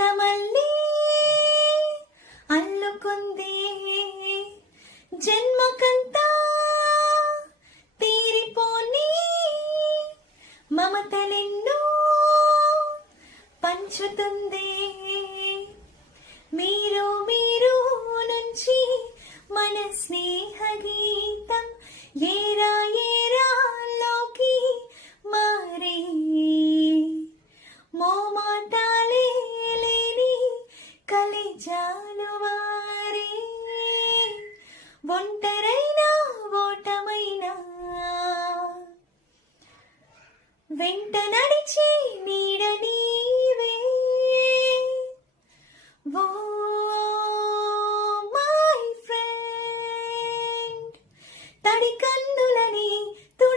నేస్తమల్లి అల్లుకుంది జన్మకంతా తీరిపోని మమతలెన్నో పంచుతుంది. మీరు మీరు నుంచి మన స్నేహ గీతం ఏరా ఏరాల్లోకి మారే మోమాటాలే లేని కలిజాలు వారే ఒంటరైనా ఓటమైనా వెంట నడిచి నీ